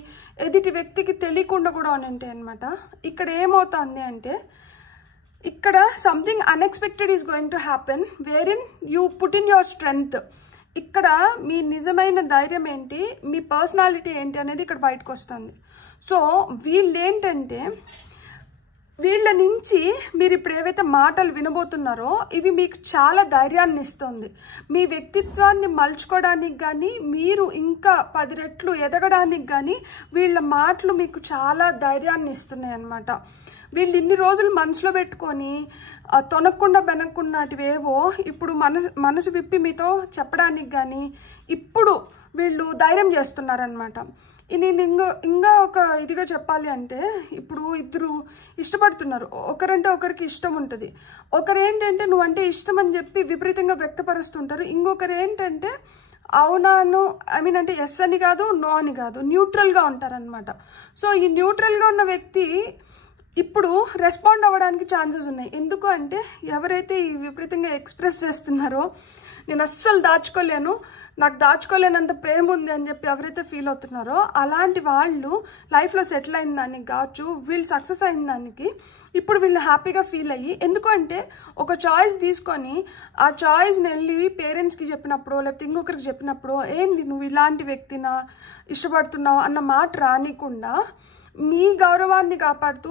ఎదుటి వ్యక్తికి తెలియకుండా కూడా ఉంటాయి అనమాట. ఇక్కడ ఏమవుతుంది అంటే ఇక్కడ something unexpected is going to happen where in you put in your strength. ఇక్కడ మీ నిజమైన ధైర్యం ఏంటి, మీ పర్సనాలిటీ ఏంటి అనేది ఇక్కడ బయటకు వస్తుంది. సో వీళ్ళు ఏంటంటే వీళ్ళ నుంచి మీరు ఇప్పుడు ఏవైతే మాటలు వినబోతున్నారో ఇవి మీకు చాలా ధైర్యాన్ని ఇస్తుంది. మీ వ్యక్తిత్వాన్ని మలుచుకోవడానికి కానీ, మీరు ఇంకా 10 రెట్లు ఎదగడానికి కానీ వీళ్ళ మాటలు మీకు చాలా ధైర్యాన్ని ఇస్తున్నాయి అన్నమాట. వీళ్ళు ఇన్ని రోజులు మనసులో పెట్టుకొని తొనకుండా బెనక్కున్నటివేవో ఇప్పుడు మనసు విప్పి మీతో చెప్పడానికి కానీ ఇప్పుడు వీళ్ళు ధైర్యం చేస్తున్నారనమాట. నేను ఇంకా ఒక ఇదిగా చెప్పాలి అంటే ఇప్పుడు ఇద్దరు ఇష్టపడుతున్నారు, ఒకరంటే ఒకరికి ఇష్టం ఉంటుంది. ఒకరు ఏంటంటే నువ్వంటే ఇష్టం అని చెప్పి విపరీతంగా వ్యక్తపరుస్తుంటారు. ఇంకొకరు ఏంటంటే అవునాను అంటే ఎస్ అని కాదు, నో అని కాదు, న్యూట్రల్గా ఉంటారనమాట. సో ఈ న్యూట్రల్గా ఉన్న వ్యక్తి ఇప్పుడు రెస్పాండ్ అవ్వడానికి ఛాన్సెస్ ఉన్నాయి. ఎందుకు అంటే ఎవరైతే ఈ విపరీతంగా ఎక్స్ప్రెస్ చేస్తున్నారో నేను అస్సలు దాచుకోలేను, నాకు దాచుకోలేనంత ప్రేమ ఉంది అని చెప్పి ఎవరైతే ఫీల్ అవుతున్నారో అలాంటి వాళ్ళు లైఫ్లో సెటిల్ అయిన దానికి కావచ్చు, వీళ్ళు సక్సెస్ అయిన దానికి ఇప్పుడు వీళ్ళు హ్యాపీగా ఫీల్ అయ్యి, ఎందుకంటే ఒక చాయిస్ తీసుకొని ఆ చాయిస్ని వెళ్ళి పేరెంట్స్కి చెప్పినప్పుడు లేకపోతే ఇంకొకరికి చెప్పినప్పుడు ఏంది నువ్వు ఇలాంటి వ్యక్తినా ఇష్టపడుతున్నావు అన్న మాట రానికుండా మీ గౌరవాన్ని కాపాడుతూ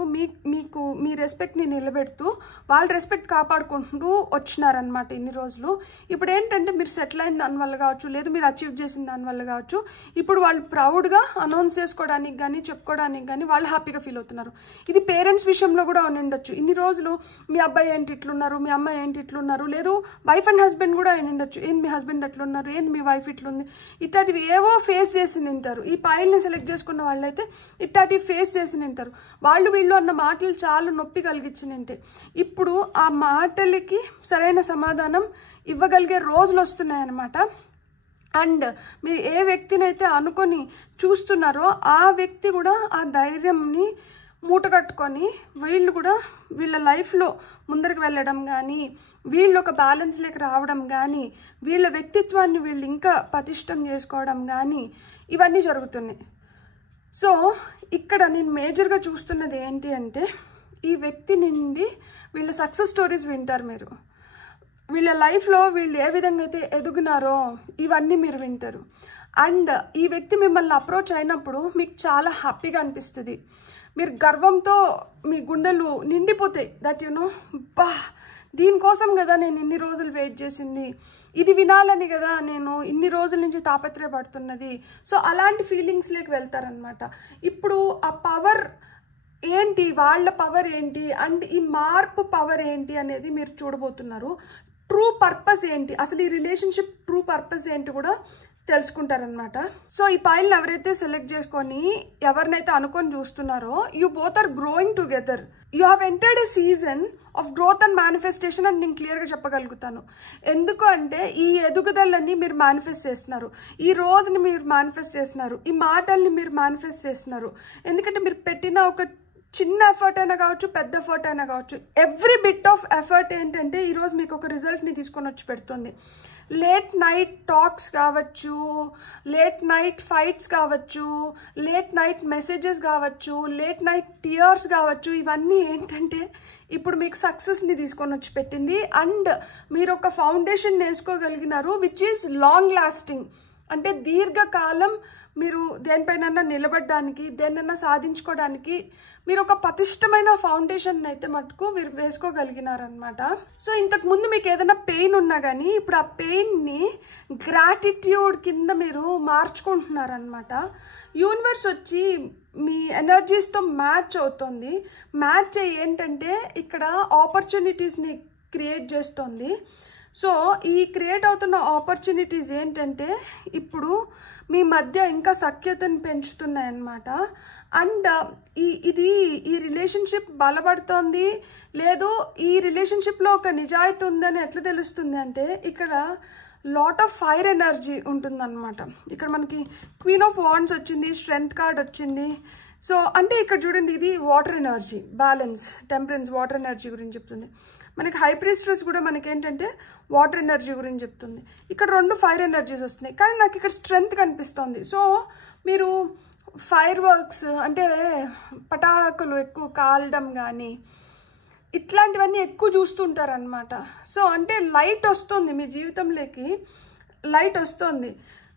మీకు మీ రెస్పెక్ట్ని నిలబెడుతూ వాళ్ళ రెస్పెక్ట్ కాపాడుకుంటూ వచ్చినారనమాట ఇన్ని రోజులు. ఇప్పుడు ఏంటంటే మీరు సెటిల్ అయిన దానివల్ల కావచ్చు, లేదు మీరు అచీవ్ చేసిన దానివల్ల కావచ్చు, ఇప్పుడు వాళ్ళు ప్రౌడ్గా అనౌన్స్ చేసుకోవడానికి కానీ చెప్పుకోవడానికి కానీ వాళ్ళు హ్యాపీగా ఫీల్ అవుతున్నారు. ఇది పేరెంట్స్ విషయంలో కూడా ఉండొచ్చు. ఇన్ని రోజులు మీ అబ్బాయి ఏంటి ఇట్లున్నారు, మీ అమ్మాయి ఏంటి ఇట్లున్నారు, లేదు వైఫ్ అండ్ హస్బెండ్ కూడా ఉండొచ్చు, ఏంది మీ హస్బెండ్ అట్లున్నారు, ఏంది మీ వైఫ్ ఇట్లుంది, ఇట్లాంటివి ఏవో ఫేస్ చేసి నింటారు. ఈ పాయిల్ని సెలెక్ట్ చేసుకున్న వాళ్ళైతే ఇట్లాంటివి ఫేస్ చేసి నింటారు. వాళ్ళు వీళ్ళు అన్న మాటలు చాలా నొప్పి కలిగించి నింటే ఇప్పుడు ఆ మాటలకి సరైన సమాధానం ఇవ్వగలిగే రోజులు వస్తున్నాయన్నమాట. అండ్ మీరు ఏ వ్యక్తినైతే అనుకొని చూస్తున్నారో ఆ వ్యక్తి కూడా ఆ ధైర్యంని మూటగట్టుకొని వీళ్ళు కూడా వీళ్ళ లైఫ్లో ముందరికి వెళ్ళడం కానీ, వీళ్ళు ఒక బ్యాలెన్స్లోకి రావడం కానీ, వీళ్ళ వ్యక్తిత్వాన్ని వీళ్ళు ఇంకా పటిష్టం చేసుకోవడం కానీ ఇవన్నీ జరుగుతున్నాయి. సో ఇక్కడ నేను మేజర్గా చూస్తున్నది ఏంటి అంటే ఈ వ్యక్తి నుండి వీళ్ళ సక్సెస్ స్టోరీస్ వింటారు మీరు. వీళ్ళ లైఫ్లో వీళ్ళు ఏ విధంగా అయితే ఎదుగునారో ఇవన్నీ మీరు వింటారు. అండ్ ఈ వ్యక్తి మిమ్మల్ని అప్రోచ్ అయినప్పుడు మీకు చాలా హ్యాపీగా అనిపిస్తుంది. మీరు గర్వంతో మీ గుండెలు నిండిపోతాయి. దట్ బా దీనికోసం కదా నేను ఇన్ని రోజులు వెయిట్ చేసింది, ఇది వినాలని కదా నేను ఇన్ని రోజుల నుంచి తాపత్రయపడుతున్నది. సో అలాంటి ఫీలింగ్స్లోకి వెళ్తారనమాట. ఇప్పుడు ఆ పవర్ ఏంటి, వాళ్ళ పవర్ ఏంటి, అండ్ ఈ మార్పు పవర్ ఏంటి అనేది మీరు చూడబోతున్నారు. ట్రూ పర్పస్ ఏంటి, అసలు ఈ రిలేషన్షిప్ ట్రూ పర్పస్ ఏంటి కూడా తెలుసుకుంటారనమాట. సో ఈ పైల్ని ఎవరైతే సెలెక్ట్ చేసుకొని ఎవరినైతే అనుకొని చూస్తున్నారో, you both are growing together. You have entered a season of growth and manifestation అని నేను క్లియర్గా చెప్పగలుగుతాను. ఎందుకు అంటే ఈ ఎదుగుదలని మీరు మేనిఫెస్ట్ చేస్తున్నారు, ఈ రోజుని మీరు మేనిఫెస్ట్ చేస్తున్నారు, ఈ మాటల్ని మీరు మేనిఫెస్ట్ చేస్తున్నారు. ఎందుకంటే మీరు పెట్టిన ఒక చిన్న ఎఫర్ట్ అయినా కావచ్చు, పెద్ద ఎఫర్ట్ అయినా కావచ్చు, ఎవ్రీ బిట్ ఆఫ్ ఎఫర్ట్ ఏంటంటే ఈరోజు మీకు ఒక రిజల్ట్ని తీసుకొని వచ్చి పెడుతుంది. లేట్ నైట్ టాక్స్ కావచ్చు, లేట్ నైట్ ఫైట్స్ కావచ్చు, లేట్ నైట్ మెసేజెస్ కావచ్చు, లేట్ నైట్ టియర్స్ కావచ్చు, ఇవన్నీ ఏంటంటే ఇప్పుడు మీకు సక్సెస్ని తీసుకొని వచ్చి పెట్టింది. అండ్ మీరు ఒక ఫౌండేషన్ వేసుకోగలిగినారు విచ్ ఈజ్ లాంగ్ లాస్టింగ్. అంటే దీర్ఘకాలం మీరు దేనిపైన నిలబడడానికి, దేన్నైనా సాధించుకోవడానికి మీరు ఒక పటిష్టమైన ఫౌండేషన్ అయితే మటుకు మీరు వేసుకోగలిగినారనమాట. సో ఇంతకు ముందు మీకు ఏదైనా పెయిన్ ఉన్నా కానీ ఇప్పుడు ఆ పెయిన్ని గ్రాటిట్యూడ్ కింద మీరు మార్చుకుంటున్నారనమాట. యూనివర్స్ వచ్చి మీ ఎనర్జీస్తో మ్యాచ్ అవుతుంది. మ్యాచ్ అయ్యి ఏంటంటే ఇక్కడ ఆపర్చునిటీస్ని క్రియేట్ చేస్తుంది. సో ఈ క్రియేట్ అవుతున్న ఆపర్చునిటీస్ ఏంటంటే ఇప్పుడు మీ మధ్య ఇంకా సఖ్యతను పెంచుతున్నాయి అన్నమాట. అండ్ ఈ రిలేషన్షిప్ బలపడుతోంది లేదు, ఈ రిలేషన్షిప్లో ఒక నిజాయితీ ఉందని ఎట్లా తెలుస్తుంది అంటే ఇక్కడ లాట్ ఆఫ్ ఫైర్ ఎనర్జీ ఉంటుందన్నమాట. ఇక్కడ మనకి క్వీన్ ఆఫ్ వాండ్స్ వచ్చింది, స్ట్రెంగ్త్ కార్డ్ వచ్చింది. సో అంటే ఇక్కడ చూడండి, ఇది water energy, balance, temperance, water energy గురించి చెప్తుంది. మనకి హై ప్రీస్ట్రెస్ కూడా మనకి ఏంటంటే వాటర్ ఎనర్జీ గురించి చెప్తుంది. ఇక్కడ 2 ఫైర్ ఎనర్జీస్ వస్తున్నాయి, కానీ నాకు ఇక్కడ స్ట్రెంగ్త్ కనిపిస్తుంది. సో మీరు ఫైర్ వర్క్స్ అంటే పటాకులు ఎక్కువ కాలడం కానీ ఇట్లాంటివన్నీ ఎక్కువ చూస్తుంటారనమాట. సో అంటే లైట్ వస్తుంది మీ జీవితంలోకి, లైట్ వస్తుంది.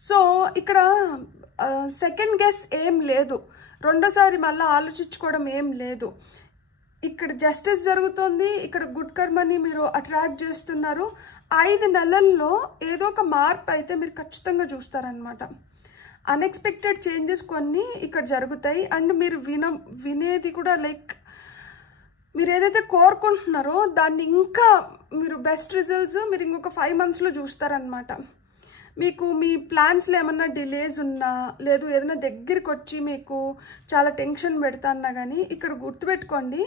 సో ఇక్కడ సెకండ్ గెస్ ఏం లేదు, రెండోసారి మళ్ళీ ఆలోచించుకోవడం ఏం లేదు. ఇక్కడ జస్టిస్ జరుగుతుంది, ఇక్కడ గుడ్ కర్మని మీరు అట్రాక్ట్ చేస్తున్నారు. 5 నెలల్లో ఏదో ఒక మార్పు అయితే మీరు ఖచ్చితంగా చూస్తారనమాట. అన్ఎక్స్పెక్టెడ్ చేంజెస్ కొన్ని ఇక్కడ జరుగుతాయి. అండ్ మీరు వినేది కూడా లైక్ మీరు ఏదైతే కోరుకుంటున్నారో దాన్ని ఇంకా మీరు బెస్ట్ రిజల్ట్స్ మీరు ఇంకొక 5 monthsలో చూస్తారనమాట. మీకు మీ ప్లాన్స్లో ఏమన్నా డిలేస్ ఉన్నా లేదు, ఏదైనా దగ్గరికి వచ్చి మీకు చాలా టెన్షన్ పెడతాన్నా కానీ ఇక్కడ గుర్తుపెట్టుకోండి,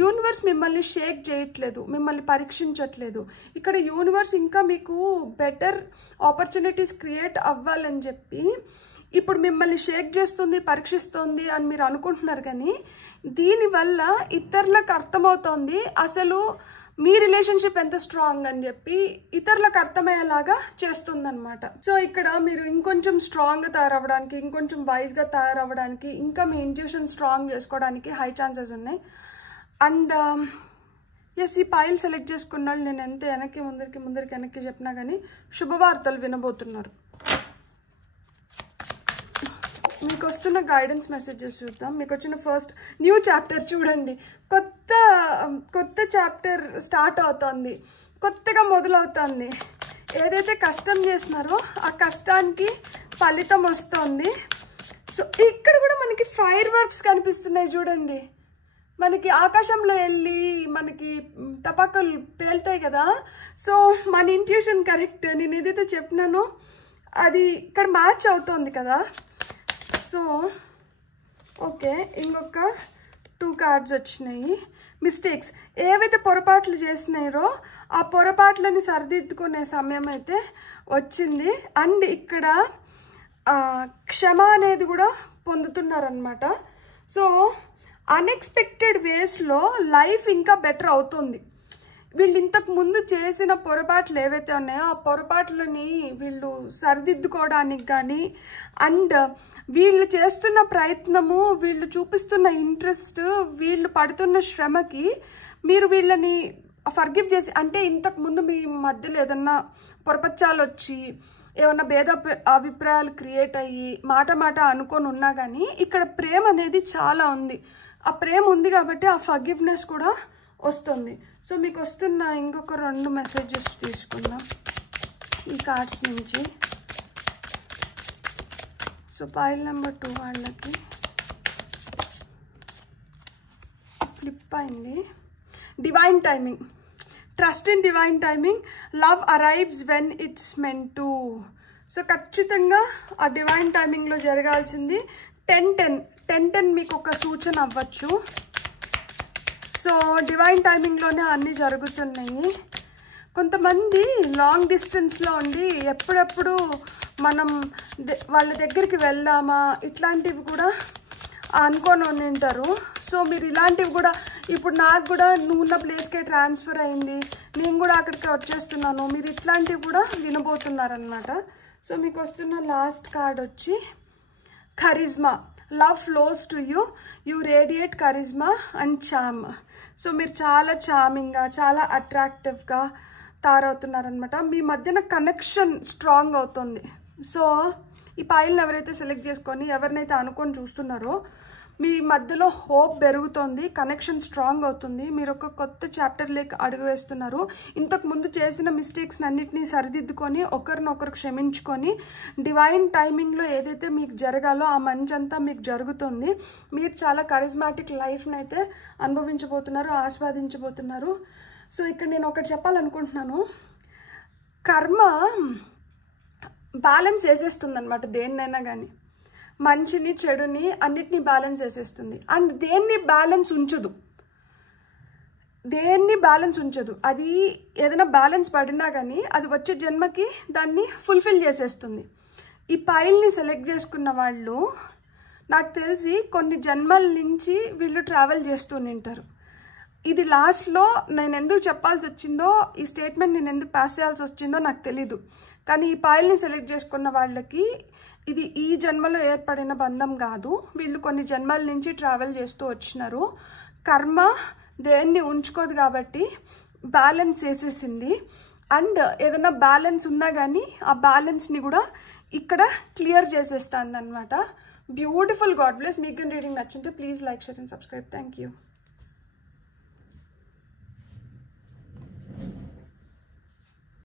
యూనివర్స్ మిమ్మల్ని షేక్ చేయట్లేదు, మిమ్మల్ని పరీక్షించట్లేదు. ఇక్కడ యూనివర్స్ ఇంకా మీకు బెటర్ ఆపర్చునిటీస్ క్రియేట్ అవ్వాలని చెప్పి ఇప్పుడు మిమ్మల్ని షేక్ చేస్తుంది, పరీక్షిస్తుంది అని మీరు అనుకుంటున్నారు. కానీ దీనివల్ల ఇతరులకు అర్థమవుతోంది అసలు మీ రిలేషన్షిప్ ఎంత స్ట్రాంగ్ అని చెప్పి ఇతరులకు అర్థమయ్యేలాగా చేస్తుందన్నమాట. సో ఇక్కడ మీరు ఇంకొంచెం స్ట్రాంగ్గా తయారవ్వడానికి, ఇంకొంచెం వైజ్గా తయారవ్వడానికి, ఇంకా మీ ఇంట్యూషన్ స్ట్రాంగ్ చేసుకోవడానికి హై ఛాన్సెస్ ఉన్నాయి. అండ్ ఎస్, ఈ పైల్ సెలెక్ట్ చేసుకున్న వాళ్ళు నేను ఎంత ముందరికి చెప్పినా కానీ శుభవార్తలు వినబోతున్నారు. మీకు వస్తున్న గైడెన్స్ మెసేజెస్ చూద్దాం. మీకు వచ్చిన ఫస్ట్ న్యూ చాప్టర్ చూడండి, కొత్త చాప్టర్ స్టార్ట్ అవుతుంది, కొత్తగా మొదలవుతుంది. ఏదైతే కష్టం చేస్తున్నారో ఆ కష్టానికి ఫలితం వస్తుంది. సో ఇక్కడ కూడా మనకి ఫైర్ వర్క్స్ కనిపిస్తున్నాయి చూడండి. మనకి ఆకాశంలో వెళ్ళి మనకి టపాకులు పేలుతాయి కదా. సో మన ఇంట్యూషన్ కరెక్ట్, నేను ఏదైతే చెప్పినానో అది ఇక్కడ మ్యాచ్ అవుతుంది కదా. సో ఓకే, ఇంకొక 2 cards వచ్చినాయి. మిస్టేక్స్ ఏవైతే పొరపాట్లు చేసినాయో ఆ పొరపాట్లని సరిదిద్దుకునే సమయం అయితే వచ్చింది. అండ్ ఇక్కడ క్షమ అనేది కూడా పొందుతున్నారనమాట. సో అన్ఎక్స్పెక్టెడ్ వేస్లో లైఫ్ ఇంకా బెటర్ అవుతుంది. వీళ్ళు ఇంతకు ముందు చేసిన పొరపాట్లు ఏవైతే ఉన్నాయో ఆ పొరపాట్లని వీళ్ళు సరిదిద్దుకోవడానికి కానీ అండ్ వీళ్ళు చేస్తున్న ప్రయత్నము, వీళ్ళు చూపిస్తున్న ఇంట్రెస్ట్, వీళ్ళు పడుతున్న శ్రమకి మీరు వీళ్ళని ఫర్గివ్ చేసి, అంటే ఇంతకు ముందు మీ మధ్యలో ఏదన్నా పొరపచ్చాలు వచ్చి ఏమన్నా భేద అభిప్రాయాలు క్రియేట్ అయ్యి మాట అనుకొని ఉన్నా కానీ ఇక్కడ ప్రేమ అనేది చాలా ఉంది. ఆ ప్రేమ ఉంది కాబట్టి ఆ ఫర్గివ్నెస్ కూడా వస్తుంది. సో మీకు వస్తున్న ఇంకొక 2 మెసేజెస్ తీసుకుందాం ఈ కార్డ్స్ నుంచి. సో పైల్ నెంబర్ 2 వాళ్ళకి ఫ్లిప్ అయింది. Divine timing, trust in divine timing, love arrives when it's meant to. So ఖచ్చితంగా ఆ డివైన్ టైమింగ్లో జరగాల్సింది 10-10 మీకు ఒక సూచన అవ్వచ్చు. సో డివైన్ టైమింగ్లోనే అన్నీ జరుగుతున్నాయి. కొంతమంది లాంగ్ డిస్టెన్స్లో ఉండి ఎప్పుడెప్పుడు మనం వాళ్ళ దగ్గరికి వెళ్దామా ఇట్లాంటివి కూడా అనుకొని ఉంటారు. సో మీరు ఇలాంటివి కూడా ఇప్పుడు నాకు కూడా నువ్వు ఉన్న ప్లేస్కే ట్రాన్స్ఫర్ అయింది, నేను కూడా అక్కడికి వచ్చేస్తున్నాను, మీరు ఇట్లాంటివి కూడా వినబోతున్నారనమాట. సో మీకు వస్తున్న లాస్ట్ కార్డ్ వచ్చి charisma. Love flows to you, you radiate charisma and charm. So మీరు చాలా చామింగ్గా, చాలా అట్రాక్టివ్గా తయారవుతున్నారనమాట. మీ మధ్యన కనెక్షన్ స్ట్రాంగ్ అవుతుంది. సో ఈ పైల్ని ఎవరైతే సెలెక్ట్ చేసుకొని ఎవరినైతే అనుకొని చూస్తున్నారో మీ మధ్యలో హోప్ పెరుగుతుంది, కనెక్షన్ స్ట్రాంగ్ అవుతుంది, మీరు ఒక కొత్త చాప్టర్లోకి అడుగు వేస్తున్నారు. ఇంతకు ముందు చేసిన మిస్టేక్స్ అన్నిటినీ సరిదిద్దుకొని ఒకరినొకరు క్షమించుకొని డివైన్ టైమింగ్లో ఏదైతే మీకు జరగాలో ఆ మంచంతా మీకు జరుగుతుంది. మీరు చాలా కరిజ్మాటిక్ లైఫ్ని అయితే అనుభవించబోతున్నారు, ఆస్వాదించబోతున్నారు. సో ఇక్కడ నేను ఒకటి చెప్పాలనుకుంటున్నాను, కర్మ బ్యాలెన్స్ చేసేస్తుంది అనమాట. దేన్నైనా కానీ మంచిని చెడుని అన్నిటినీ బ్యాలెన్స్ చేసేస్తుంది. అండ్ దేన్ని బ్యాలెన్స్ ఉంచదు. అది ఏదైనా బ్యాలెన్స్ పడినా కానీ అది వచ్చే జన్మకి దాన్ని ఫుల్ఫిల్ చేసేస్తుంది. ఈ పైల్ని సెలెక్ట్ చేసుకున్న వాళ్ళు నాకు తెలిసి కొన్ని జన్మల నుంచి వీళ్ళు ట్రావెల్ చేస్తూ ఉంటారు. ఇది లాస్ట్లో నేను ఎందుకు చెప్పాల్సి వచ్చిందో, ఈ స్టేట్మెంట్ నేను ఎందుకు పాస్ చేయాల్సి వచ్చిందో నాకు తెలీదు. కానీ ఈ పైల్ని సెలెక్ట్ చేసుకున్న వాళ్ళకి ఇది ఈ జన్మలో ఏర్పడిన బంధం కాదు, వీళ్ళు కొన్ని జన్మల నుంచి ట్రావెల్ చేస్తూ వచ్చినారు. కర్మ దేన్ని ఉంచుకోదు కాబట్టి బ్యాలెన్స్ చేసేసింది. అండ్ ఏదైనా బ్యాలెన్స్ ఉన్నా కానీ ఆ బ్యాలెన్స్ని కూడా ఇక్కడ క్లియర్ చేసేస్తుంది అనమాట. బ్యూటిఫుల్. God bless. మీకు రీడింగ్ నచ్చింటే please like, share and subscribe. Thank you.